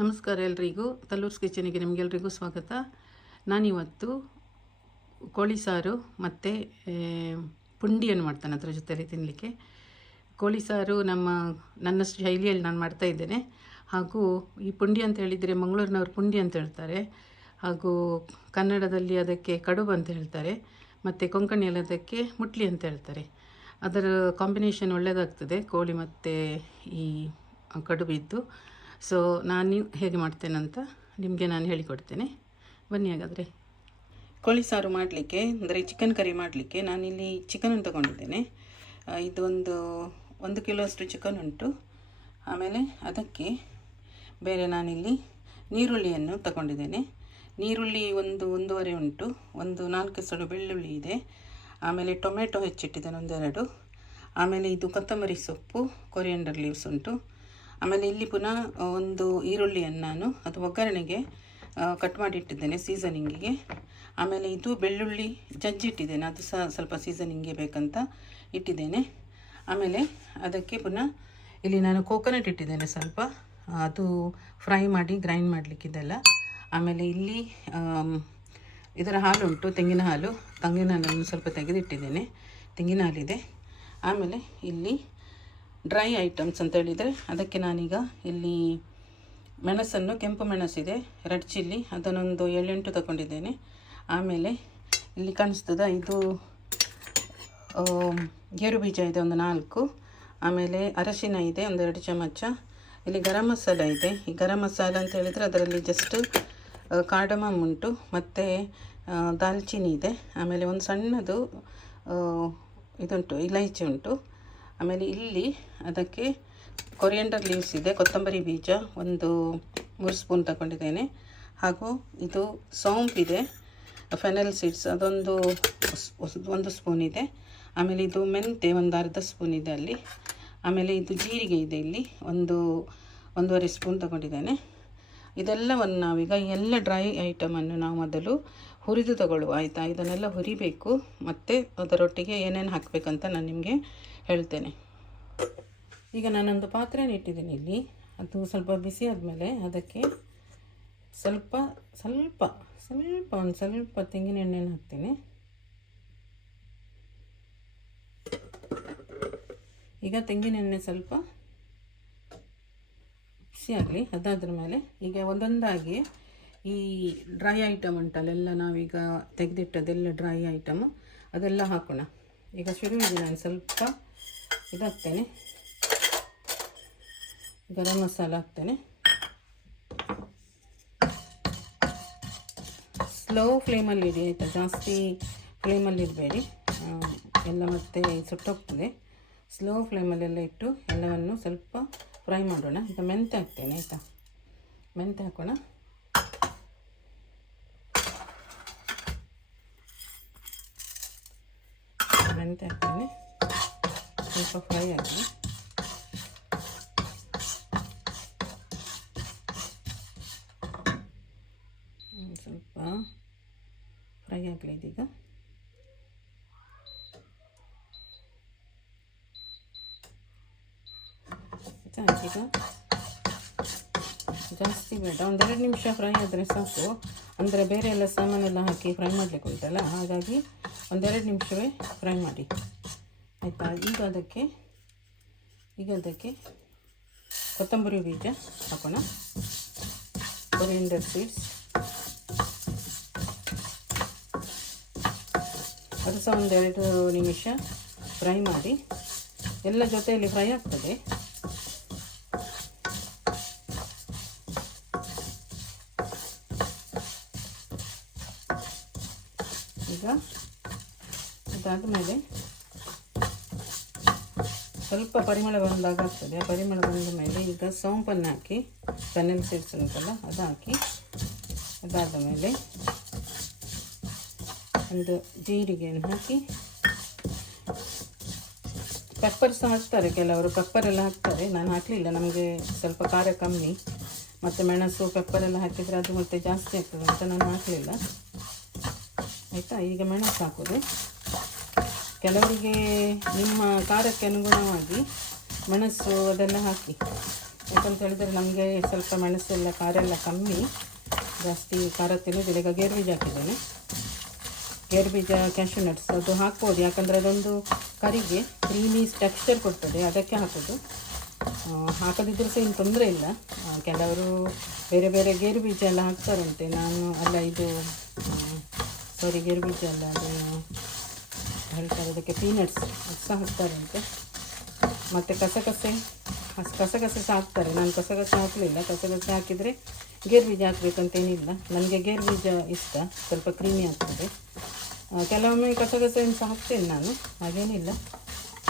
ನಮಸ್ಕಾರ ಎಲ್ರಿಗೂ. ತಲ್ಲೂರ್ಸ್ ಕಿಚನಿಗೆ ನಿಮಗೆಲ್ರಿಗೂ ಸ್ವಾಗತ. ನಾನಿವತ್ತು ಕೋಳಿ ಸಾರು ಮತ್ತು ಪುಂಡಿಯನ್ನು ಮಾಡ್ತಾನೆ ಅದರ ಜೊತೆಯಲ್ಲಿ ತಿನ್ನಲಿಕ್ಕೆ. ಕೋಳಿ ಸಾರು ನನ್ನ ಶೈಲಿಯಲ್ಲಿ ನಾನು ಮಾಡ್ತಾಯಿದ್ದೇನೆ. ಹಾಗೂ ಈ ಪುಂಡಿ ಅಂತ ಹೇಳಿದರೆ ಮಂಗಳೂರಿನವರು ಪುಂಡಿ ಅಂತ ಹೇಳ್ತಾರೆ, ಹಾಗೂ ಕನ್ನಡದಲ್ಲಿ ಅದಕ್ಕೆ ಕಡುಬು ಅಂತ ಹೇಳ್ತಾರೆ, ಮತ್ತು ಕೊಂಕಣಿಯಲ್ಲಿ ಅದಕ್ಕೆ ಮುಟ್ಲಿ ಅಂತ ಹೇಳ್ತಾರೆ. ಅದರ ಕಾಂಬಿನೇಷನ್ ಒಳ್ಳೆಯದಾಗ್ತದೆ, ಕೋಳಿ ಮತ್ತು ಈ ಕಡುಬಿದ್ದು. ಸೊ ನಾನು ಹೇಗೆ ಮಾಡ್ತೇನೆ ಅಂತ ನಿಮಗೆ ನಾನು ಹೇಳಿಕೊಡ್ತೇನೆ, ಬನ್ನಿ. ಹಾಗಾದರೆ ಕೋಳಿ ಸಾರು ಮಾಡಲಿಕ್ಕೆ, ಅಂದರೆ ಚಿಕನ್ ಕರಿ ಮಾಡಲಿಕ್ಕೆ ನಾನಿಲ್ಲಿ ಚಿಕನನ್ನು ತಗೊಂಡಿದ್ದೇನೆ. ಇದು ಒಂದು ಕಿಲೋ ಅಷ್ಟು ಚಿಕನ್ ಉಂಟು. ಆಮೇಲೆ ಅದಕ್ಕೆ ಬೇರೆ ನಾನಿಲ್ಲಿ ನೀರುಳ್ಳಿಯನ್ನು ತಗೊಂಡಿದ್ದೇನೆ. ನೀರುಳ್ಳಿ ಒಂದೂವರೆ ಉಂಟು, 4 ಸಲ ಬೆಳ್ಳುಳ್ಳಿ ಇದೆ. ಆಮೇಲೆ ಟೊಮೆಟೊ ಹೆಚ್ಚಿಟ್ಟಿದ್ದೇನೆ 1-2. ಆಮೇಲೆ ಇದು ಕೊತ್ತಂಬರಿ ಸೊಪ್ಪು, ಕೊರಿಯಂಡರ್ ಲೀವ್ಸ್ ಉಂಟು. ಆಮೇಲೆ ಇಲ್ಲಿ ಪುನಃ ಒಂದು ಈರುಳ್ಳಿಯನ್ನು ನಾನು ಅದು ಒಗ್ಗರಣೆಗೆ ಕಟ್ ಮಾಡಿ ಇಟ್ಟಿದ್ದೇನೆ ಸೀಸನಿಂಗಿಗೆ. ಆಮೇಲೆ ಇದು ಬೆಳ್ಳುಳ್ಳಿ ಜಜ್ಜಿಟ್ಟಿದ್ದೇನೆ, ಅದು ಸಹ ಸ್ವಲ್ಪ ಸೀಸನಿಂಗ್ಗೆ ಬೇಕಂತ ಇಟ್ಟಿದ್ದೇನೆ. ಆಮೇಲೆ ಅದಕ್ಕೆ ಪುನಃ ಇಲ್ಲಿ ನಾನು ಕೋಕೋನಟ್ ಇಟ್ಟಿದ್ದೇನೆ ಸ್ವಲ್ಪ, ಅದು ಫ್ರೈ ಮಾಡಿ ಗ್ರೈಂಡ್ ಮಾಡಲಿಕ್ಕಿದೆಲ್ಲ. ಆಮೇಲೆ ಇಲ್ಲಿ ಇದರ ಹಾಲು ಉಂಟು, ತೆಂಗಿನ ಹಾಲನ್ನು ಸ್ವಲ್ಪ ತೆಗೆದಿಟ್ಟಿದ್ದೇನೆ, ತೆಂಗಿನ ಹಾಲಿದೆ. ಆಮೇಲೆ ಇಲ್ಲಿ ಡ್ರೈ ಐಟಮ್ಸ್ ಅಂತ ಹೇಳಿದರೆ ಅದಕ್ಕೆ ನಾನೀಗ ಇಲ್ಲಿ ಮೆಣಸನ್ನು, ಕೆಂಪು ಮೆಣಸಿದೆ, ರೆಡ್ ಚಿಲ್ಲಿ ಅದನ್ನೊಂದು 7-8 ತಗೊಂಡಿದ್ದೇನೆ. ಆಮೇಲೆ ಇಲ್ಲಿ ಕಾಣಿಸ್ತದ ಇದು ಗೇರು ಬೀಜ ಇದೆ 4. ಆಮೇಲೆ ಅರಶಿನ ಇದೆ 1-2 ಚಮಚ. ಇಲ್ಲಿ ಗರಂ ಮಸಾಲ ಇದೆ. ಈ ಗರಂ ಮಸಾಲ ಅಂತ ಹೇಳಿದರೆ ಅದರಲ್ಲಿ ಜಸ್ಟ್ ಕಾರ್ಡಮಮ್ ಉಂಟು, ಮತ್ತು ದಾಲ್ಚಿನ್ನಿ ಇದೆ. ಆಮೇಲೆ ಒಂದು ಸಣ್ಣದು ಇದುಂಟು, ಇಲೈಚಿ ಉಂಟು. ಆಮೇಲೆ ಇಲ್ಲಿ ಅದಕ್ಕೆ ಕೊರಿಯಂಡರ್ ಲೀವ್ಸ್ ಇದೆ, ಕೊತ್ತಂಬರಿ ಬೀಜ 3 ಸ್ಪೂನ್ ತಗೊಂಡಿದ್ದೇನೆ. ಹಾಗೂ ಇದು ಸೋಂಪಿದೆ, ಫೆನಲ್ ಸೀಡ್ಸ್ ಅದೊಂದು 1 ಸ್ಪೂನ್ ಇದೆ. ಆಮೇಲೆ ಇದು ಮೆಂತೆ ಅರ್ಧ ಸ್ಪೂನ್ ಇದೆ ಅಲ್ಲಿ. ಆಮೇಲೆ ಇದು ಜೀರಿಗೆ ಇದೆ ಇಲ್ಲಿ 1.5 ಸ್ಪೂನ್ ತಗೊಂಡಿದ್ದೇನೆ. ಇದೆಲ್ಲವನ್ನು ನಾವೀಗ ಎಲ್ಲ ಡ್ರೈ ಐಟಮನ್ನು ನಾವು ಮೊದಲು ಹುರಿದು ತಗೊಳ್ಳುವ, ಆಯಿತಾ? ಇದನ್ನೆಲ್ಲ ಹುರಿಬೇಕು, ಮತ್ತು ಅದರೊಟ್ಟಿಗೆ ಏನೇನು ಹಾಕಬೇಕಂತ ನಾನು ನಿಮಗೆ ಹೇಳ್ತೇನೆ. ಈಗ ನಾನೊಂದು ಪಾತ್ರೆಯನ್ನು ಇಟ್ಟಿದ್ದೀನಿ ಇಲ್ಲಿ. ಅದು ಸ್ವಲ್ಪ ಬಿಸಿ ಆದಮೇಲೆ ಅದಕ್ಕೆ ಸ್ವಲ್ಪ ತೆಂಗಿನ ಎಣ್ಣೆಯನ್ನು ಹಾಕ್ತೀನಿ. ಈಗ ತೆಂಗಿನ ಎಣ್ಣೆ ಸ್ವಲ್ಪ ಬಿಸಿ ಆಗಲಿ. ಅದಾದ್ರ ಮೇಲೆ ಈಗ ಒಂದೊಂದಾಗಿ ಈ ಡ್ರೈ ಐಟಮ್ ಉಂಟಲ್ಲೆಲ್ಲ, ನಾವೀಗ ತೆಗೆದಿಟ್ಟದೆಲ್ಲ ಡ್ರೈ ಐಟಮ್ ಅದೆಲ್ಲ ಹಾಕೋಣ. ಈಗ ಶುರುವಿಗೆ ನಾನು ಸ್ವಲ್ಪ ಇದಾಗ್ತೇನೆ, ಗರಂ ಮಸಾಲ ಹಾಕ್ತೇನೆ. ಸ್ಲೋ ಫ್ಲೇಮಲ್ಲಿ ಇಡಿ, ಆಯಿತಾ? ಜಾಸ್ತಿ ಫ್ಲೇಮಲ್ಲಿ ಇಡಬೇಡಿ, ಎಲ್ಲ ಮತ್ತೆ ಸುಟ್ಟೋಗ್ತದೆ. ಸ್ಲೋ ಫ್ಲೇಮಲ್ಲೆಲ್ಲ ಇಟ್ಟು ಎಲ್ಲವನ್ನು ಸ್ವಲ್ಪ ಫ್ರೈ ಮಾಡೋಣ. ಈಗ ಮೆಂತೆ ಹಾಕ್ತೇನೆ, ಆಯಿತಾ? ಮೆಂತೆ ಹಾಕೋಣ. ಮೆಂತೆ ಹಾಕ್ತೇನೆ, ಸ್ವಲ್ಪ ಫ್ರೈ ಆಗಲಿ. ಸ್ವಲ್ಪ ಫ್ರೈ ಆಗಲಿ ಇದೀಗ. ಈಗ ಜಾಸ್ತಿ ಬೇಡ, 1-2 ನಿಮಿಷ ಫ್ರೈ ಆದರೆ ಸಾಕು. ಅಂದರೆ ಬೇರೆ ಎಲ್ಲ ಸಾಮಾನೆಲ್ಲ ಹಾಕಿ ಫ್ರೈ ಮಾಡಲಿಕ್ಕೆ ಉಂಟಲ್ಲ, ಹಾಗಾಗಿ 1-2 ನಿಮಿಷವೇ ಫ್ರೈ ಮಾಡಿ, ಆಯಿತಾ? ಈಗ ಅದಕ್ಕೆ ಕೊತ್ತಂಬರಿ ಬೀಜ ಹಾಕೋಣ, ಕೊರಿಯಂಡರ್ ಸೀಡ್ಸ್ ಅದು ಸಹ 1-2 ನಿಮಿಷ ಫ್ರೈ ಮಾಡಿ. ಎಲ್ಲ ಜೊತೆಯಲ್ಲಿ ಫ್ರೈ ಆಗ್ತದೆ. ಈಗ ಇದಾದ ಮೇಲೆ ಸ್ವಲ್ಪ ಪರಿಮಳ ಬಂದಾಗ ಆಗ್ತದೆ. ಆ ಪರಿಮಳ ಬಂದ ಮೇಲೆ ಈಗ ಸೋಂಪನ್ನು ಹಾಕಿ, ಫೆನಲ್ ಸೀಡ್ಸ್ ಉಂಟಲ್ಲ ಅದು ಹಾಕಿ, ಅದಾದ ಮೇಲೆ ಒಂದು ಜೀರಿಗೆಯನ್ನು ಹಾಕಿ, ಪೆಪ್ಪರ್ ಸಹ ಹಾಕ್ತಾರೆ ಕೆಲವರು, ಪೆಪ್ಪರೆಲ್ಲ ಹಾಕ್ತಾರೆ. ನಾನು ಹಾಕಲಿಲ್ಲ, ನಮಗೆ ಸ್ವಲ್ಪ ಖಾರ ಕಮ್ಮಿ, ಮತ್ತು ಮೆಣಸು ಪೆಪ್ಪರೆಲ್ಲ ಹಾಕಿದರೆ ಅದು ಮತ್ತೆ ಜಾಸ್ತಿ ಆಗ್ತದೆ ಅಂತ ನಾನು ಹಾಕಲಿಲ್ಲ, ಆಯಿತಾ? ಈಗ ಮೆಣಸು ಹಾಕೋದು. ಕೆಲವರಿಗೆ ನಿಮ್ಮ ಖಾರಕ್ಕೆ ಅನುಗುಣವಾಗಿ ಮೆಣಸು ಅದೆಲ್ಲ ಹಾಕಿ. ಯಾಕಂತ ಹೇಳಿದರೆ ನಮಗೆ ಸ್ವಲ್ಪ ಮೆಣಸೆಲ್ಲ ಖಾರ ಎಲ್ಲ ಕಮ್ಮಿ, ಜಾಸ್ತಿ ಖಾರ ತಿನ್ನೋದಿಲ್ಲ. ಈಗ ಗೇರು ಬೀಜ ಹಾಕಿದ್ದೇನೆ, ಗೇರು ಬೀಜ ಕ್ಯಾಶ್ಯೂ ನಟ್ಸ್ ಅದು ಹಾಕ್ಬೋದು, ಯಾಕಂದರೆ ಅದೊಂದು ಕರಿಗೆ ಕ್ರೀಮಿ ಟೆಕ್ಸ್ಚರ್ ಕೊಡ್ತದೆ, ಅದಕ್ಕೆ ಹಾಕೋದು. ಹಾಕದಿದ್ದರೂ ಸಹ ಏನು ತೊಂದರೆ ಇಲ್ಲ. ಕೆಲವರು ಬೇರೆ ಬೇರೆ ಗೇರು ಬೀಜ ಎಲ್ಲ ಹಾಕ್ತಾರಂತೆ, ನಾನು ಅಲ್ಲ ಇದು ಸಾರಿ ಗೇರು ಬೀಜ ಅಲ್ಲ, ಅದು ಹೇಳ್ತಾರೆ ಅದಕ್ಕೆ ಪೀನಟ್ಸ್, ಅದು ಸಹ ಹಾಕ್ತಾರಂತೆ. ಮತ್ತು ಕಸಗಸೆ ಸಹ ಹಾಕ್ತಾರೆ. ನಾನು ಕಸಗಸೆ ಹಾಕಲಿಲ್ಲ. ಕಸಗಸೆ ಹಾಕಿದರೆ ಗೇರು ಬೀಜ ಹಾಕಬೇಕಂತೇನಿಲ್ಲ. ನನಗೆ ಗೇರು ಬೀಜ ಇಷ್ಟ, ಸ್ವಲ್ಪ ಕ್ರೀಮಿ ಆಗ್ತದೆ. ಕೆಲವೊಮ್ಮೆ ಕಸಗಸೆಯನ್ನು ಸಹ ಹಾಕ್ತೇನೆ ನಾನು, ಹಾಗೇನಿಲ್ಲ.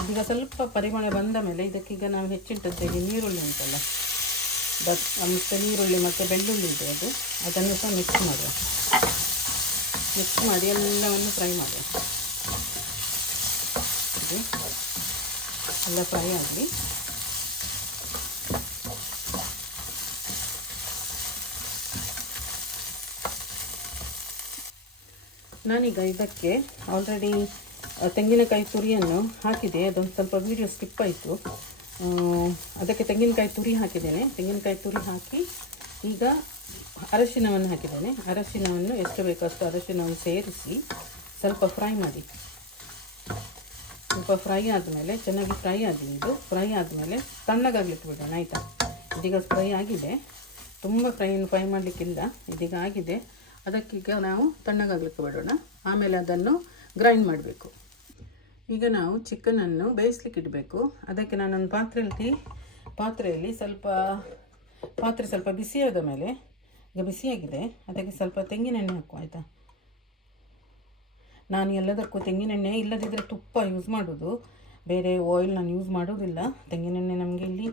ಇದೀಗ ಸ್ವಲ್ಪ ಪರಿಮಳ ಬಂದ ಮೇಲೆ ಇದಕ್ಕೀಗ ನಾವು ಹೆಚ್ಚಿಟ್ಟದ್ದೇವೆ ನೀರುಳ್ಳಿ ಉಂಟಲ್ಲ, ಮತ್ತು ನೀರುಳ್ಳಿ ಮತ್ತು ಬೆಳ್ಳುಳ್ಳಿ ಇದೆ, ಅದನ್ನು ಸಹ ಮಿಕ್ಸ್ ಮಾಡಿ ಎಲ್ಲವನ್ನು ಫ್ರೈ ಮಾಡುವ. ಎಲ್ಲ ಫ್ರೈ ಆಗಲಿ. ನಾನೀಗ ಇದಕ್ಕೆ ಆಲ್ರೆಡಿ ತೆಂಗಿನಕಾಯಿ ತುರಿಯನ್ನು ಹಾಕಿದೆ. ಅದೊಂದು ಸ್ವಲ್ಪ ವೀಡಿಯೋ ಸ್ಕಿಪ್ ಆಯಿತು. ಅದಕ್ಕೆ ತೆಂಗಿನಕಾಯಿ ತುರಿ ಹಾಕಿದ್ದೇನೆ. ತೆಂಗಿನಕಾಯಿ ತುರಿ ಹಾಕಿ ಈಗ ಅರಶಿನವನ್ನು ಹಾಕಿದ್ದೇನೆ. ಅರಶಿನವನ್ನು ಎಷ್ಟು ಬೇಕೋ ಅಷ್ಟು ಅರಶಿನವನ್ನು ಸೇರಿಸಿ ಸ್ವಲ್ಪ ಫ್ರೈ ಮಾಡಿ. ಸ್ವಲ್ಪ ಫ್ರೈ ಆದಮೇಲೆ, ಚೆನ್ನಾಗಿ ಫ್ರೈ ಆಗಲಿ. ಇದು ಫ್ರೈ ಆದಮೇಲೆ ತಣ್ಣಗಾಗ್ಲಿಕ್ಕೆ ಬಿಡೋಣ, ಆಯಿತಾ? ಇದೀಗ ಫ್ರೈ ಆಗಿದೆ, ತುಂಬ ಫ್ರೈ ಮಾಡಲಿಕ್ಕಿಲ್ಲ, ಇದೀಗ ಆಗಿದೆ. ಅದಕ್ಕೀಗ ನಾವು ತಣ್ಣಗಾಗ್ಲಿಕ್ಕೆ ಬಿಡೋಣ, ಆಮೇಲೆ ಅದನ್ನು ಗ್ರೈಂಡ್ ಮಾಡಬೇಕು. ಈಗ ನಾವು ಚಿಕನನ್ನು ಬೇಯಿಸ್ಲಿಕ್ಕೆ ಇಡಬೇಕು. ಅದಕ್ಕೆ ನಾನೊಂದು ಪಾತ್ರೆಯಲ್ಲಿ ಸ್ವಲ್ಪ ಬಿಸಿಯಾದ ಮೇಲೆ, ಈಗ ಬಿಸಿಯಾಗಿದೆ, ಅದಕ್ಕೆ ಸ್ವಲ್ಪ ತೆಂಗಿನೆಣ್ಣೆ ಹಾಕುವ, ಆಯಿತಾ? ನಾನು ಎಲ್ಲದಕ್ಕೂ ತೆಂಗಿನೆಣ್ಣೆ, ಇಲ್ಲದಿದ್ದರೆ ತುಪ್ಪ ಯೂಸ್ ಮಾಡೋದು, ಬೇರೆ ಆಯಿಲ್ ನಾನು ಯೂಸ್ ಮಾಡೋದಿಲ್ಲ. ತೆಂಗಿನೆಣ್ಣೆ ನಮಗೆ ಇಲ್ಲಿ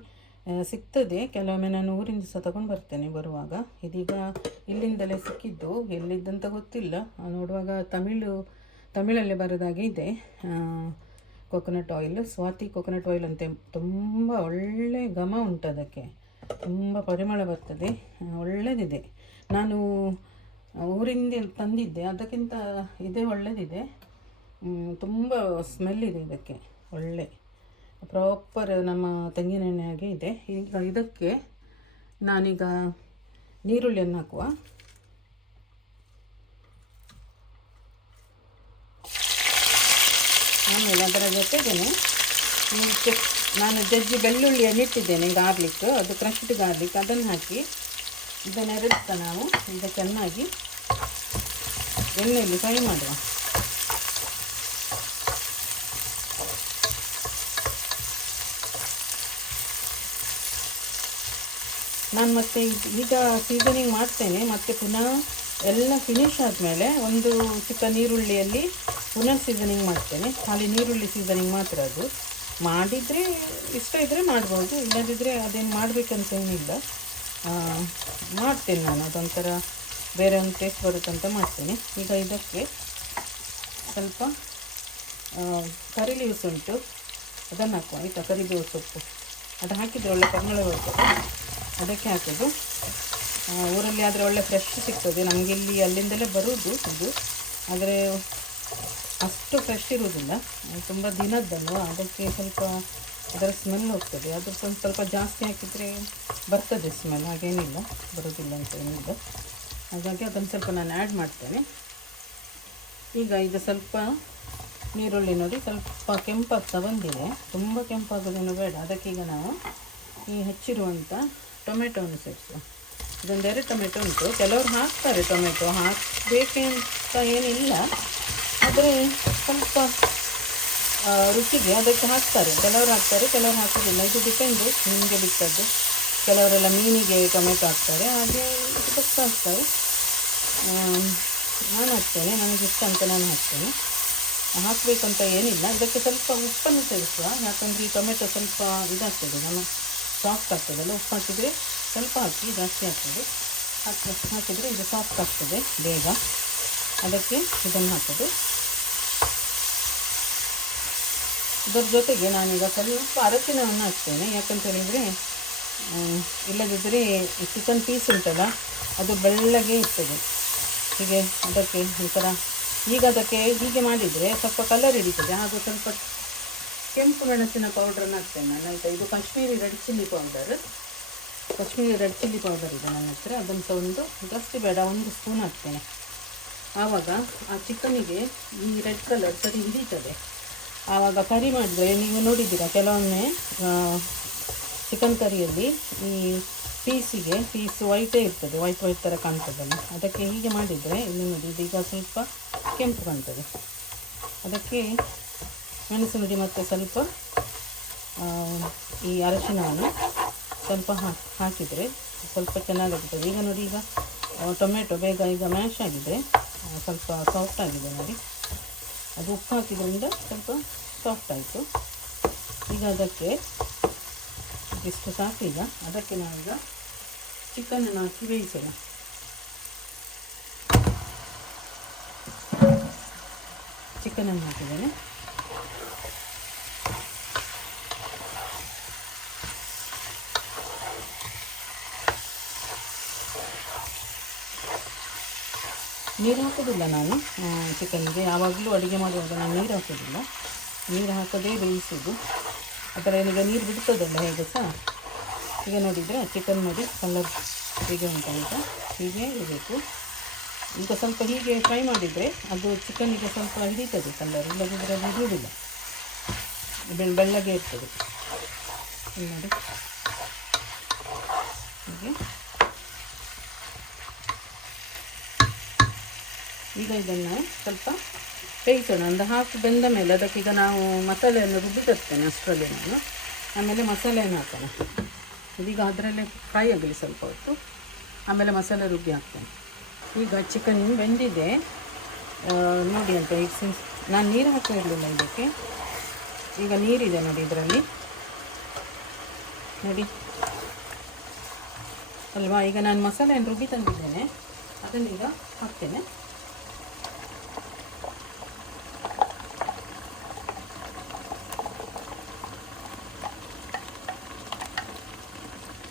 ಸಿಗ್ತದೆ, ಕೆಲವೊಮ್ಮೆ ನಾನು ಊರಿಂದ ಸಹ ತಗೊಂಡು ಬರ್ತೇನೆ ಬರುವಾಗ. ಇದೀಗ ಇಲ್ಲಿಂದಲೇ ಸಿಕ್ಕಿದ್ದು, ಎಲ್ಲಿದ್ದಂತ ಗೊತ್ತಿಲ್ಲ. ನೋಡುವಾಗ ತಮಿಳಲ್ಲೇ ಬರೋದಾಗೆ ಇದೆ. Coconut oil, Swathi coconut oil ಅಂತೆ. ತುಂಬ ಒಳ್ಳೆ ಘಮ ಉಂಟು, ಅದಕ್ಕೆ ತುಂಬ ಪರಿಮಳ ಬರ್ತದೆ, ಒಳ್ಳೆಯದಿದೆ. ನಾನು ಊರಿಂದ ತಂದಿದ್ದೆ, ಅದಕ್ಕಿಂತ ಇದೇ ಒಳ್ಳೆಯದಿದೆ. ತುಂಬ ಸ್ಮೆಲ್ ಇದೆ ಇದಕ್ಕೆ, ಒಳ್ಳೆ ಪ್ರಾಪರ್ ನಮ್ಮ ತೆಂಗಿನೆಣ್ಣೆ ಹಾಗೆ ಇದೆ. ಈಗ ಇದಕ್ಕೆ ನಾನೀಗ ನೀರುಳ್ಳಿಯನ್ನು ಹಾಕುವ. ಆಮೇಲೆ ಅದರ ಜೊತೆಗೇ ನಾನು ಜಜ್ಜಿ ಬೆಳ್ಳುಳ್ಳಿಯನ್ನು ಇಟ್ಟಿದ್ದೇನೆ ಗಾರ್ಲಿಕ್, ಅದು ಕ್ರಶ್ಡ್ ಗಾರ್ಲಿಕ್, ಅದನ್ನು ಹಾಕಿ ಇದನ್ನೆರಡು ಸಹ ನಾವು ಈಗ ಚೆನ್ನಾಗಿ ಎಣ್ಣೆಯಲ್ಲಿ ಫ್ರೈ ಮಾಡುವ. ನಾನು ಮತ್ತೆ ಈಗ ಸೀಸನಿಂಗ್ ಮಾಡ್ತೇನೆ, ಮತ್ತು ಪುನಃ ಎಲ್ಲ ಫಿನಿಶ್ ಆದಮೇಲೆ ಒಂದು ಚಿಕ್ಕ ನೀರುಳ್ಳಿಯಲ್ಲಿ ಪುನಃ ಸೀಸನಿಂಗ್ ಮಾಡ್ತೇನೆ. ಖಾಲಿ ನೀರುಳ್ಳಿ ಸೀಸನಿಂಗ್ ಮಾತ್ರ. ಅದು ಮಾಡಿದರೆ ಇಷ್ಟ ಇದ್ದರೆ ಮಾಡ್ಬೋದು, ಇಲ್ಲದಿದ್ದರೆ ಅದೇನು ಮಾಡಬೇಕಂತೇನಿಲ್ಲ. ಮಾಡ್ತೇನೆ ನಾನು, ಅದೊಂಥರ ಬೇರೆ ಒಂದು ಟೇಸ್ಟ್ ಬರುತ್ತಂತ ಮಾಡ್ತೇನೆ. ಈಗ ಇದಕ್ಕೆ ಸ್ವಲ್ಪ ಕರಿ ಲೀವ್ಸ್ ಉಂಟು, ಅದನ್ನು ಹಾಕುವ, ಆಯಿತಾ? ಕರಿಬೇವು ಸೊಪ್ಪು ಅದು ಹಾಕಿದರೆ ಒಳ್ಳೆ ಪರಿಮಳ ಬರ್ತದೆ, ಅದಕ್ಕೆ ಹಾಕೋದು. ಊರಲ್ಲಿ ಆದರೆ ಒಳ್ಳೆ ಫ್ರೆಶ್ ಸಿಗ್ತದೆ, ನಮಗೆ ಇಲ್ಲಿ ಅಲ್ಲಿಂದಲೇ ಬರುವುದು ಇದು, ಆದರೆ ಅಷ್ಟು ಫ್ರೆಶ್ ಇರುವುದಿಲ್ಲ, ತುಂಬ ದಿನದ್ದಲ್ವ, ಅದಕ್ಕೆ ಸ್ವಲ್ಪ ಅದರ ಸ್ಮೆಲ್ ಹೋಗ್ತದೆ. ಅದಕ್ಕೊಂದು ಸ್ವಲ್ಪ ಜಾಸ್ತಿ ಹಾಕಿದರೆ ಬರ್ತದೆ ಸ್ಮೆಲ್, ಹಾಗೇನಿಲ್ಲ, ಬರೋದಿಲ್ಲ ಅಂತ ಏನಿಲ್ಲ. ಹಾಗಾಗಿ ಅದನ್ನು ಸ್ವಲ್ಪ ನಾನು ಆ್ಯಡ್ ಮಾಡ್ತೇನೆ. ಈಗ ಇದು ಸ್ವಲ್ಪ ನೀರುಳ್ಳಿ ನೋಡಿ ಸ್ವಲ್ಪ ಕೆಂಪಾಗ್ತಾ ಬಂದಿದೆ, ತುಂಬ ಕೆಂಪಾಗೋದೇನು ಬೇಡ. ಅದಕ್ಕೀಗ ನಾವು ಈ ಹೆಚ್ಚಿರುವಂಥ ಟೊಮೆಟೊವನ್ನು ಸೇರಿಸುವ. ಇದೊಂದು 2 ಟೊಮೆಟೊ ಉಂಟು. ಕೆಲವರು ಹಾಕ್ತಾರೆ ಟೊಮೆಟೊ, ಹಾಕಬೇಕಂತ ಏನಿಲ್ಲ, ಆದರೆ ಸ್ವಲ್ಪ ರುಚಿಗೆ ಅದಕ್ಕೆ ಹಾಕ್ತಾರೆ. ಕೆಲವರು ಹಾಕ್ತಾರೆ, ಕೆಲವರು ಹಾಕೋದಿಲ್ಲ, ಇದು ಡಿಪೆಂಡು, ನಿಮಗೆ ಬಿಟ್ಟದ್ದು. ಕೆಲವರೆಲ್ಲ ಮೀನಿಗೆ ಟೊಮೆಟೊ ಹಾಕ್ತಾರೆ, ಹಾಗೆ ಇದಕ್ಕೆ ಹಾಕ್ತಾರೆ. ನಾನು ಹಾಕ್ತೇನೆ, ನನಗೆ ಇಷ್ಟ ಅಂತ ನಾನು ಹಾಕ್ತೇನೆ. ಹಾಕಬೇಕಂತ ಏನಿಲ್ಲ. ಇದಕ್ಕೆ ಸ್ವಲ್ಪ ಉಪ್ಪನ್ನು ಸೇರಿಸುವ, ಯಾಕಂದರೆ ಈ ಟೊಮೆಟೊ ಸ್ವಲ್ಪ ಇದಾಗ್ತದೆ, ನಮ್ಮ ಸಾಫ್ಟ್ ಆಗ್ತದಲ್ಲ. ಉಪ್ಪು ಹಾಕಿದರೆ ಸ್ವಲ್ಪ ಹಾಕಿ, ಜಾಸ್ತಿ ಹಾಕೋದು, ಹಾಕಿದರೆ ಇದು ಸಾಫ್ಟ್ ಆಗ್ತದೆ ಬೇಗ. ಅದಕ್ಕೆ ಇದನ್ನು ಹಾಕೋದು. ಇದರ ಜೊತೆಗೆ ನಾನೀಗ ಸ್ವಲ್ಪ ಅರಶಿನವನ್ನು ಹಾಕ್ತೇನೆ, ಯಾಕಂತ ಹೇಳಿದರೆ ಇಲ್ಲದಿದ್ದರೆ ಚಿಕನ್ ಪೀಸ್ ಉಂಟಲ್ಲ ಅದು ಬೆಳ್ಳಗೆ ಇರ್ತದೆ. ಹೀಗೆ ಅದಕ್ಕೆ ಈ ಥರ ಈಗ ಅದಕ್ಕೆ ಹೀಗೆ ಮಾಡಿದರೆ ಸ್ವಲ್ಪ ಕಲರ್ ಹಿಡಿತದೆ. ಹಾಗೂ ಸ್ವಲ್ಪ ಕೆಂಪು ಮೆಣಸಿನ ಪೌಡ್ರನ್ನು ಹಾಕ್ತೇನೆ ನಾನು, ಆಯಿತಾ? ಇದು Kashmiri red chilli powder. Kashmiri red chilli powder ಇದೆ ನನ್ನ ಹತ್ರ, ಅದನ್ನು ಸಹ ಜಾಸ್ತಿ ಬೇಡ, 1 ಸ್ಪೂನ್ ಹಾಕ್ತೇನೆ. ಆವಾಗ ಆ ಚಿಕನಿಗೆ ಈ ರೆಡ್ ಕಲರ್ ಸರಿ ಹಿಡಿತದೆ. ಆವಾಗ ಕರಿ ಮಾಡಿದರೆ ನೀವು ನೋಡಿದ್ದೀರಾ ಕೆಲವೊಮ್ಮೆ ಚಿಕನ್ ಕರಿಯಲ್ಲಿ ಈ ಪೀಸ್ ವೈಟೇ ಇರ್ತದೆ, ವೈಟ್ ಥರ ಕಾಣ್ತದಲ್ಲ, ಅದಕ್ಕೆ ಹೀಗೆ ಮಾಡಿದರೆ ಇಲ್ಲಿ ನೋಡಿ ಇದೀಗ ಸ್ವಲ್ಪ ಕೆಂಪು ಕಾಣ್ತದೆ. ಅದಕ್ಕೆ ಮೆಣಸು ನುಡಿ ಮತ್ತು ಸ್ವಲ್ಪ ಈ ಅರಶಿನವನ್ನು ಸ್ವಲ್ಪ ಹಾಕಿದರೆ ಸ್ವಲ್ಪ ಚೆನ್ನಾಗಿರ್ತದೆ. ಈಗ ನೋಡಿ, ಈಗ ಟೊಮೆಟೊ ಬೇಗ ಈಗ ಮ್ಯಾಶ್ ಆಗಿದೆ, ಸ್ವಲ್ಪ ಸಾಫ್ಟ್ ಆಗಿದೆ ನೋಡಿ. ಅದು ಉಪ್ಪು ಹಾಕಿದ್ರಿಂದ ಸ್ವಲ್ಪ ಸಾಫ್ಟ್ ಆಯಿತು. ಈಗ ಅದಕ್ಕೆ ಇಷ್ಟು ಸಾಕು. ಈಗ ಅದಕ್ಕೆ ನಾವೀಗ ಚಿಕನನ್ನು ಹಾಕಿ ಬೇಯಿಸೋಣ. ಚಿಕನನ್ನು ಹಾಕಿದ್ದೇನೆ. ನೀರು ಹಾಕೋದಿಲ್ಲ ನಾನು ಚಿಕನ್ಗೆ, ಯಾವಾಗಲೂ ಅಡುಗೆ ಮಾಡುವಾಗ ನಾನು ನೀರು ಹಾಕೋದಿಲ್ಲ. ನೀರು ಹಾಕೋದೇ ಬೇಯಿಸೋದು. ಆ ಥರ ಈಗ ನೀರು ಬಿಡ್ತದಲ್ಲ ಹೇಗೆ ಸಹ. ಈಗ ನೋಡಿದರೆ ಚಿಕನ್ ನೋಡಿ ಕಲರ್ ಹೀಗೆ ಉಂಟು, ಹೀಗೆ ಇರಬೇಕು. ಈಗ ಸ್ವಲ್ಪ ಹೀಗೆ ಫ್ರೈ ಮಾಡಿದರೆ ಅದು ಚಿಕನ್ನಿಗೆ ಸ್ವಲ್ಪ ಹಿಡಿತದೆ ಕಲರ್, ಇಲ್ಲದಿದ್ದರೆ ಅದು ಹಿಡಿಯೋದಿಲ್ಲ, ಬೆಳ್ಳಗೆ ಇರ್ತದೆ ನೋಡಿ. ಹೀಗೆ ಈಗ ಇದನ್ನು ಸ್ವಲ್ಪ ಬೇಯಿಸೋಣ. ಒಂದು ಹಾಫ್ ಬೆಂದ ಮೇಲೆ ಅದಕ್ಕೀಗ ನಾವು ಮಸಾಲೆಯನ್ನು ರುಬ್ಬಿ ತರ್ತೇನೆ ಅಷ್ಟರಲ್ಲಿ ನಾನು. ಆಮೇಲೆ ಮಸಾಲೆಯನ್ನು ಹಾಕೋಣ. ಇದೀಗ ಅದರಲ್ಲೇ ಫ್ರೈ ಆಗಲಿ ಸ್ವಲ್ಪ ಹೊತ್ತು, ಆಮೇಲೆ ಮಸಾಲೆ ರುಬ್ಬಿ ಹಾಕ್ತೇನೆ. ಈಗ ಚಿಕನ್ ಬೆಂದಿದೆ ನೋಡಿ ಅಂತ. ಈಗ ನಾನು ನೀರು ಹಾಕಿರಲಿಲ್ಲ ಇದಕ್ಕೆ, ಈಗ ನೀರಿದೆ ನೋಡಿ ಇದರಲ್ಲಿ ನೋಡಿ ಅಲ್ವಾ. ಈಗ ನಾನು ಮಸಾಲೆಯನ್ನು ರುಬ್ಬಿ ತಂದಿದ್ದೇನೆ, ಅದನ್ನೀಗ ಹಾಕ್ತೇನೆ.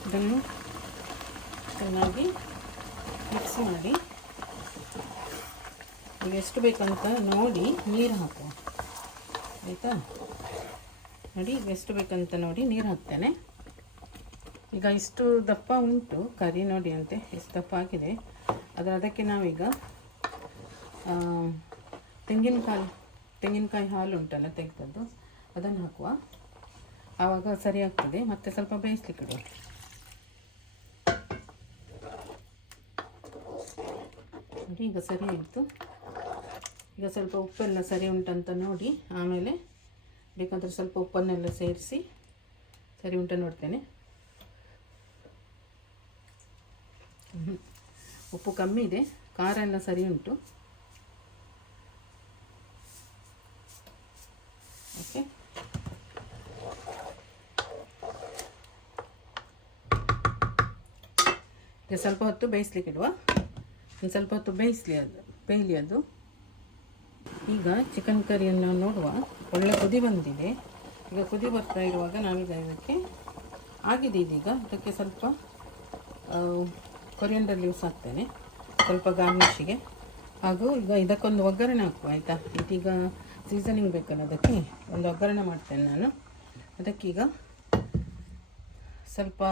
ಇದನ್ನು ಚೆನ್ನಾಗಿ ಮಿಕ್ಸ್ ಮಾಡಿ ಈಗ ಎಷ್ಟು ಬೇಕಂತ ನೋಡಿ ನೀರು ಹಾಕುವ, ಆಯಿತಾ. ನೋಡಿ ಈಗ ಎಷ್ಟು ಬೇಕಂತ ನೋಡಿ ನೀರು ಹಾಕ್ತೇನೆ. ಈಗ ಇಷ್ಟು ದಪ್ಪ ಉಂಟು ಕರಿ ನೋಡಿ ಅಂತೆ, ಎಷ್ಟು ದಪ್ಪ ಆಗಿದೆ. ಅದಕ್ಕೆ ನಾವೀಗ ತೆಂಗಿನಕಾಯಿ ಹಾಲು ಉಂಟಲ್ಲ ತೆಗೆದದ್ದು, ಅದನ್ನು ಹಾಕುವ. ಆವಾಗ ಸರಿ ಆಗ್ತದೆ. ಮತ್ತು ಸ್ವಲ್ಪ ಬೇಯಿಸ್ಲಿಕ್ಕೆ ಇಡುವ. ನೋಡಿ ಈಗ ಸರಿ ಆಯಿತು. ಈಗ ಸ್ವಲ್ಪ ಉಪ್ಪೆಲ್ಲ ಸರಿ ಉಂಟಂತ ನೋಡಿ, ಆಮೇಲೆ ಬೇಕಾದರೆ ಸ್ವಲ್ಪ ಉಪ್ಪನ್ನೆಲ್ಲ ಸೇರಿಸಿ ಸರಿ ಉಂಟ ನೋಡ್ತೇನೆ. ಉಪ್ಪು ಕಮ್ಮಿ ಇದೆ, ಖಾರ ಎಲ್ಲ ಸರಿ ಉಂಟು. ಓಕೆ, ಈಗ ಸ್ವಲ್ಪ ಹೊತ್ತು ಬೇಯಿಸ್ಲಿಕ್ಕೆ ಇಡುವ. ಒಂದು ಸ್ವಲ್ಪ ಹೊತ್ತು ಬೇಯಲಿ ಅದು. ಈಗ ಚಿಕನ್ ಕರಿಯನ್ನು ನೋಡುವ, ಒಳ್ಳೆ ಕುದಿ ಬಂದಿದೆ. ಈಗ ಕುದಿ ಬರ್ತಾ ಇರುವಾಗ ನಾವೀಗ ಇದಕ್ಕೆ ಆಗಿದೆ ಇದೀಗ, ಅದಕ್ಕೆ ಸ್ವಲ್ಪ ಕೊರಿಯಂಡರ್ ಲೀವ್ಸ್ ಹಾಕ್ತೇನೆ, ಸ್ವಲ್ಪ ಗಾರ್ನಿಷಿಗೆ. ಹಾಗೂ ಈಗ ಇದಕ್ಕೊಂದು ಒಗ್ಗರಣೆ ಹಾಕುವ, ಆಯಿತಾ. ಇದೀಗ ಸೀಸನಿಂಗ್ ಬೇಕಲ್ಲ, ಅದಕ್ಕೆ ಒಂದು ಒಗ್ಗರಣೆ ಮಾಡ್ತೇನೆ ನಾನು. ಅದಕ್ಕೀಗ ಸ್ವಲ್ಪ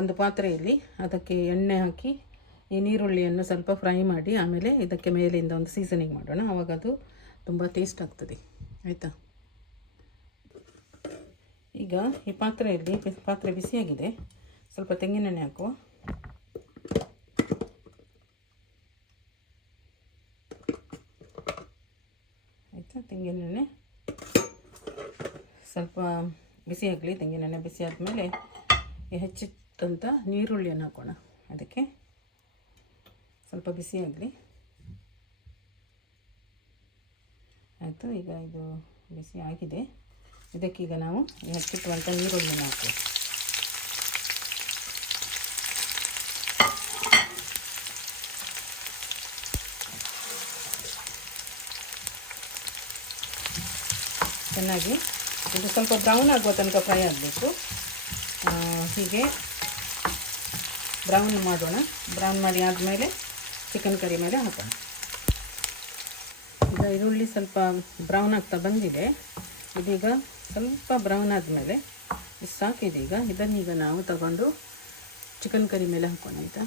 ಒಂದು ಪಾತ್ರೆಯಲ್ಲಿ ಅದಕ್ಕೆ ಎಣ್ಣೆ ಹಾಕಿ ಈ ನೀರುಳ್ಳಿಯನ್ನು ಸ್ವಲ್ಪ ಫ್ರೈ ಮಾಡಿ, ಆಮೇಲೆ ಇದಕ್ಕೆ ಮೇಲಿಂದ ಒಂದು ಸೀಸನಿಂಗ್ ಮಾಡೋಣ. ಆವಾಗ ಅದು ತುಂಬ ಟೇಸ್ಟ್ ಆಗ್ತದೆ, ಆಯಿತಾ. ಈಗ ಈ ಪಾತ್ರೆ ಬಿಸಿಯಾಗಿದೆ, ಸ್ವಲ್ಪ ತೆಂಗಿನೆಣ್ಣೆ ಹಾಕುವ. ಆಯಿತಾ, ತೆಂಗಿನೆಣ್ಣೆ ಸ್ವಲ್ಪ ಬಿಸಿ ಆಗಲಿ. ತೆಂಗಿನೆಣ್ಣೆ ಬಿಸಿ ಆದಮೇಲೆ ಹೆಚ್ಚಿಟ್ಟಂಥ ನೀರುಳ್ಳಿಯನ್ನು ಹಾಕೋಣ. ಅದಕ್ಕೆ ಸ್ವಲ್ಪ ಬಿಸಿ ಆಗಲಿ, ಆಯಿತು. ಈಗ ಇದು ಬಿಸಿ ಆಗಿದೆ. ಇದಕ್ಕೀಗ ನಾವು ಹೆಚ್ಚಿಟ್ಟುವಂಥ ನೀರುಳ್ಳಿನ ಹಾಕುವ. ಚೆನ್ನಾಗಿ ಇದು ಸ್ವಲ್ಪ ಬ್ರೌನ್ ಆಗುವ ತನಕ ಫ್ರೈ ಆಗಬೇಕು. ಹೀಗೆ ಬ್ರೌನ್ ಮಾಡೋಣ. ಬ್ರೌನ್ ಮಾಡಿ ಆದಮೇಲೆ ಚಿಕನ್ ಕರಿ ಮೇಲೆ ಹಾಕೋಣ. ಈಗ ಈರುಳ್ಳಿ ಸ್ವಲ್ಪ ಬ್ರೌನ್ ಆಗ್ತಾ ಬಂದಿದೆ. ಇದೀಗ ಸ್ವಲ್ಪ ಬ್ರೌನ್ ಆದಮೇಲೆ ಇಷ್ಟು ಸಾಕಿದೆ. ಈಗ ಇದನ್ನೀಗ ನಾವು ತಗೊಂಡು ಚಿಕನ್ ಕರಿ ಮೇಲೆ ಹಾಕೋಣ ಆಯಿತಾ.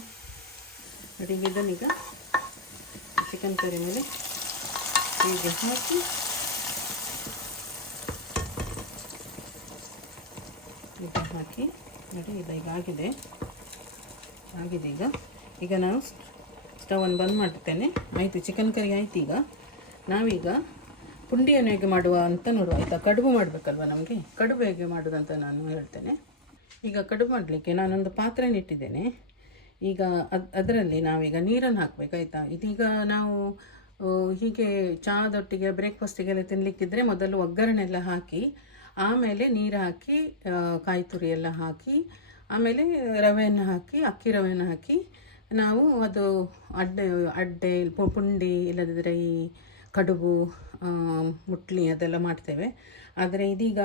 ನೋಡಿ ಈಗ ಇದನ್ನೀಗ ಚಿಕನ್ ಕರಿ ಮೇಲೆ ಹೀಗೆ ಹಾಕಿ ಈಗ ಹಾಕಿ ನೋಡಿ ಈಗ ಆಗಿದೆ ಈಗ ನಾವು ಸ್ಟವನ್ನು ಬಂದ್ ಮಾಡ್ತೇನೆ. ಆಯಿತು, ಚಿಕನ್ ಕರಿ ಆಯ್ತು. ಈಗ ನಾವೀಗ ಪುಂಡಿಯನ್ನು ಹೇಗೆ ಮಾಡುವ ಅಂತ ನೋಡುವ ಆಯಿತಾ. ಕಡುಬು ಮಾಡಬೇಕಲ್ವ ನಮಗೆ. ಕಡುಬು ಹೇಗೆ ಮಾಡೋದಂತ ನಾನು ಹೇಳ್ತೇನೆ. ಈಗ ಕಡುಬು ಮಾಡಲಿಕ್ಕೆ ನಾನೊಂದು ಪಾತ್ರೆನ ಇಟ್ಟಿದ್ದೇನೆ. ಈಗ ಅದರಲ್ಲಿ ನಾವೀಗ ನೀರನ್ನು ಹಾಕಬೇಕಾಯ್ತಾ. ಇದೀಗ ನಾವು ಹೀಗೆ ಚಹಾದೊಟ್ಟಿಗೆ ಬ್ರೇಕ್ಫಾಸ್ಟಿಗೆಲ್ಲ ತಿನ್ನಲಿಕ್ಕಿದ್ರೆ ಮೊದಲು ಒಗ್ಗರಣೆಲ್ಲ ಹಾಕಿ ಆಮೇಲೆ ನೀರು ಹಾಕಿ ಕಾಯಿ ತುರಿ ಎಲ್ಲ ಹಾಕಿ ಆಮೇಲೆ ರವೆಯನ್ನು ಹಾಕಿ ಅಕ್ಕಿ ರವೆಯನ್ನು ಹಾಕಿ ನಾವು ಅದು ಅಡ್ಡೆ ಪುಂಡಿ ಇಲ್ಲದಿದ್ದರೆ ಈ ಕಡುಬು ಮುಟ್ಲಿ ಅದೆಲ್ಲ ಮಾಡ್ತೇವೆ. ಆದರೆ ಇದೀಗ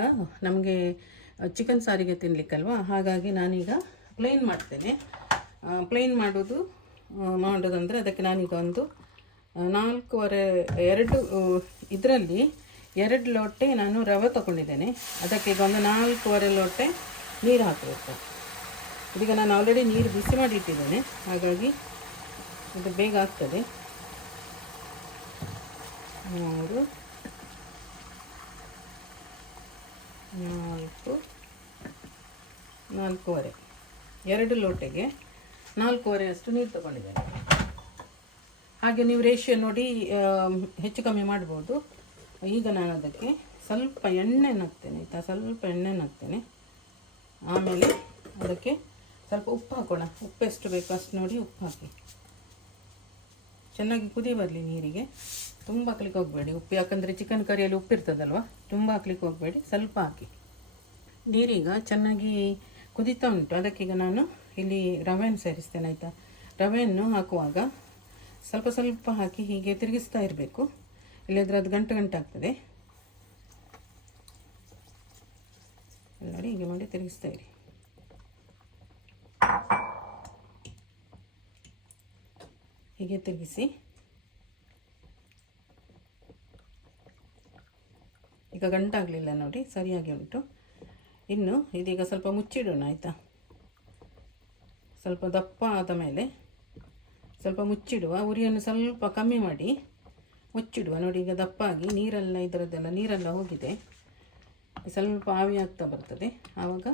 ನಮಗೆ ಚಿಕನ್ ಸಾರಿಗೆ ತಿನ್ನಲಿಕ್ಕಲ್ವ, ಹಾಗಾಗಿ ನಾನೀಗ ಪ್ಲೇನ್ ಮಾಡ್ತೇನೆ. ಪ್ಲೇನ್ ಮಾಡೋದಂದರೆ ಅದಕ್ಕೆ ನಾನೀಗ ಒಂದು 2 ಲೋಟೆ ನಾನು ರವೆ ತಗೊಂಡಿದ್ದೇನೆ. ಅದಕ್ಕೆ ಈಗ ಒಂದು 4 ಲೋಟೆ ನೀರು ಹಾಕಬೇಕು. ಇದೀಗ ನಾನು ಆಲ್ರೆಡಿ ನೀರು ಬಿಸಿ ಮಾಡಿ ಇಟ್ಟಿದ್ದೇನೆ, ಹಾಗಾಗಿ ಇದು ಬೇಗ ಆಗ್ತದೆ. 3 4 4.5 2 ಲೋಟೆಗೆ 4.5 ಅಷ್ಟು ನೀರು ತಗೊಂಡಿದ್ದೇನೆ. ಹಾಗೆ ನೀವು ರೇಷಿಯೋ ನೋಡಿ ಹೆಚ್ಚು ಕಮ್ಮಿ ಮಾಡ್ಬೋದು. ಈಗ ನಾನು ಅದಕ್ಕೆ ಸ್ವಲ್ಪ ಎಣ್ಣೆನ ಹಾಕ್ತೇನೆ ಆಯಿತಾ. ಸ್ವಲ್ಪ ಎಣ್ಣೆನ ಹಾಕ್ತೇನೆ. ಆಮೇಲೆ ಅದಕ್ಕೆ ಸ್ವಲ್ಪ ಉಪ್ಪು ಹಾಕೋಣ. ಉಪ್ಪು ಎಷ್ಟು ಬೇಕು ಅಷ್ಟು ನೋಡಿ ಉಪ್ಪು ಹಾಕಿ. ಚೆನ್ನಾಗಿ ಕುದಿ ಬರಲಿ ನೀರಿಗೆ. ತುಂಬ ಹಾಕ್ಲಿಕ್ಕೆ ಹೋಗಬೇಡಿ ಉಪ್ಪು, ಯಾಕಂದರೆ ಚಿಕನ್ ಕರಿಯಲ್ಲಿ ಉಪ್ಪಿರ್ತದಲ್ವ. ತುಂಬ ಹಾಕ್ಲಿಕ್ಕೆ ಹೋಗಬೇಡಿ, ಸ್ವಲ್ಪ ಹಾಕಿ. ನೀರೀಗ ಚೆನ್ನಾಗಿ ಕುದೀತಾ ಉಂಟು. ಅದಕ್ಕೀಗ ನಾನು ಇಲ್ಲಿ ರವೆಯನ್ನು ಸೇರಿಸ್ತೇನೆ ಆಯಿತಾ. ರವೆಯನ್ನು ಹಾಕುವಾಗ ಸ್ವಲ್ಪ ಸ್ವಲ್ಪ ಹಾಕಿ ಹೀಗೆ ತಿರುಗಿಸ್ತಾ ಇರಬೇಕು, ಇಲ್ಲದ್ರೆ ಅದು ಗಂಟು ಆಗ್ತದೆ. ನೋಡಿ ಹೀಗೆ ಮಾಡಿ ತಿರುಗಿಸ್ತಾ ಇರಿ. ಹೀಗೆ ತಿರುಗಿಸಿ. ಈಗ ಗಂಟಾಗಲಿಲ್ಲ ನೋಡಿ, ಸರಿಯಾಗಿ ಉಂಟು. ಇನ್ನು ಇದೀಗ ಸ್ವಲ್ಪ ಮುಚ್ಚಿಡೋಣ ಆಯಿತಾ. ಸ್ವಲ್ಪ ದಪ್ಪ ಆದ ಮೇಲೆ ಸ್ವಲ್ಪ ಮುಚ್ಚಿಡುವ. ಉರಿಯನ್ನು ಸ್ವಲ್ಪ ಕಮ್ಮಿ ಮಾಡಿ ಮುಚ್ಚಿಡುವ. ನೋಡಿ ಈಗ ದಪ್ಪಾಗಿ ನೀರೆಲ್ಲ ಇದರದ್ದೆಲ್ಲ ನೀರೆಲ್ಲ ಹೋಗಿದೆ, ಸ್ವಲ್ಪ ಆವಿ ಆಗ್ತಾ ಬರ್ತದೆ. ಆವಾಗ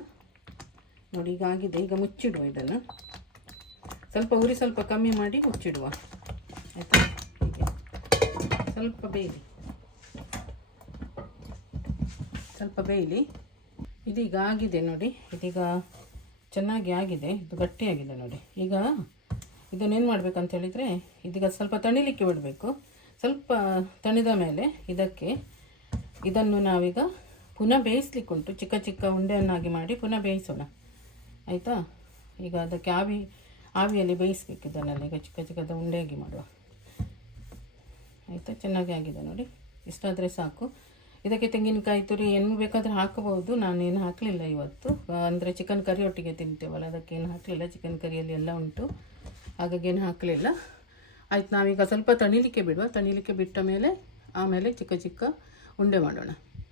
ನೋಡಿ ಈಗ ಆಗಿದೆ. ಈಗ ಮುಚ್ಚಿಡುವ. ಇದನ್ನು ಸ್ವಲ್ಪ ಉರಿ ಸ್ವಲ್ಪ ಕಮ್ಮಿ ಮಾಡಿ ಮುಚ್ಚಿಡುವ ಆಯಿತಾ. ಹೀಗೆ ಸ್ವಲ್ಪ ಬೇಯಲಿ. ಇದೀಗ ಆಗಿದೆ ನೋಡಿ. ಇದೀಗ ಚೆನ್ನಾಗಿ ಆಗಿದೆ, ಇದು ಗಟ್ಟಿಯಾಗಿದೆ ನೋಡಿ. ಈಗ ಇದನ್ನೇನು ಮಾಡಬೇಕಂತ ಹೇಳಿದರೆ ಇದೀಗ ಸ್ವಲ್ಪ ತಣಿಲಿಕ್ಕೆ ಬಿಡಬೇಕು. ಸ್ವಲ್ಪ ತಣಿದ ಮೇಲೆ ಇದನ್ನು ನಾವೀಗ ಪುನಃ ಬೇಯಿಸ್ಲಿಕ್ಕುಂಟು. ಚಿಕ್ಕ ಚಿಕ್ಕ ಉಂಡೆಯನ್ನಾಗಿ ಮಾಡಿ ಪುನಃ ಬೇಯಿಸೋಣ ಆಯಿತಾ. ಈಗ ಅದಕ್ಕೆ ಆವಿಯಲ್ಲಿ ಬೇಯಿಸ್ಬೇಕು ಇದನ್ನೆಲ್ಲ. ಈಗ ಚಿಕ್ಕ ಚಿಕ್ಕದ ಉಂಡೆಯಾಗಿ ಮಾಡುವ ಆಯಿತಾ. ಚೆನ್ನಾಗಿ ಆಗಿದೆ ನೋಡಿ. ಇಷ್ಟಾದರೆ ಸಾಕು. ಇದಕ್ಕೆ ತೆಂಗಿನಕಾಯಿ ತುರಿ ಏನು ಬೇಕಾದರೆ ಹಾಕಬಹುದು. ನಾನೇನು ಹಾಕಲಿಲ್ಲ ಇವತ್ತು, ಅಂದರೆ ಚಿಕನ್ ಕರಿ ಒಟ್ಟಿಗೆ ತಿಂತೇವಲ್ಲ, ಅದಕ್ಕೇನು ಹಾಕಲಿಲ್ಲ. ಚಿಕನ್ ಕರಿಯಲ್ಲಿ ಎಲ್ಲ ಉಂಟು, ಹಾಗಾಗಿ ಏನು ಹಾಕಲಿಲ್ಲ. ಆಯ್ತು, ನಾವೀಗ ಸ್ವಲ್ಪ ತಣಿಲಿಕ್ಕೆ ಬಿಡುವ. ತಣಿಲಿಕ್ಕೆ ಬಿಟ್ಟ ಮೇಲೆ ಆಮೇಲೆ ಚಿಕ್ಕ ಚಿಕ್ಕ ಉಂಡೆ ಮಾಡೋಣ.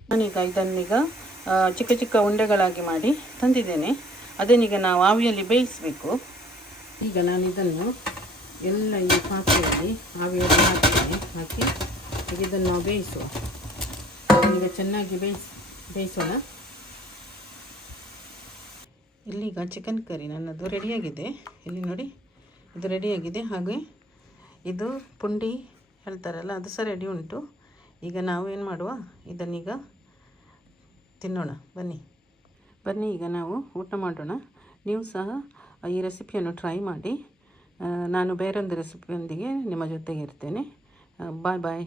ನಾನೀಗ ಇದನ್ನೀಗ ಚಿಕ್ಕ ಚಿಕ್ಕ ಉಂಡೆಗಳಾಗಿ ಮಾಡಿ ತಂದಿದ್ದೇನೆ. ಅದನ್ನೀಗ ನಾವು ಆವಿಯಲ್ಲಿ ಬೇಯಿಸಬೇಕು. ಈಗ ನಾನು ಇದನ್ನು ಎಲ್ಲ ಈ ಪಾತ್ರೆಯಲ್ಲಿ ಆವಿಯಲ್ಲಿ ಹಾಕಿ ಈಗ ಇದನ್ನು ನಾವು ಬೇಯಿಸುವ. ಈಗ ಚೆನ್ನಾಗಿ ಬೇಯಿಸೋಣ. ಇಲ್ಲಿಗ ಚಿಕನ್ ಕರಿ ನನ್ನದು ರೆಡಿಯಾಗಿದೆ. ಇಲ್ಲಿ ನೋಡಿ, ಇದು ರೆಡಿಯಾಗಿದೆ. ಹಾಗೆ ಇದು ಪುಂಡಿ ಹೇಳ್ತಾರಲ್ಲ, ಅದು ಸಹ ರೆಡಿ ಉಂಟು. ಈಗ ನಾವು ಏನು ಮಾಡುವ, ಇದನ್ನೀಗ ತಿನ್ನೋಣ. ಬನ್ನಿ ಈಗ ನಾವು ಊಟ ಮಾಡೋಣ. ನೀವು ಸಹ ಈ ರೆಸಿಪಿಯನ್ನು ಟ್ರೈ ಮಾಡಿ. ನಾನು ಬೇರೊಂದು ರೆಸಿಪಿಯೊಂದಿಗೆ ನಿಮ್ಮ ಜೊತೆಗೆ ಇರ್ತೇನೆ. ಬಾಯ್.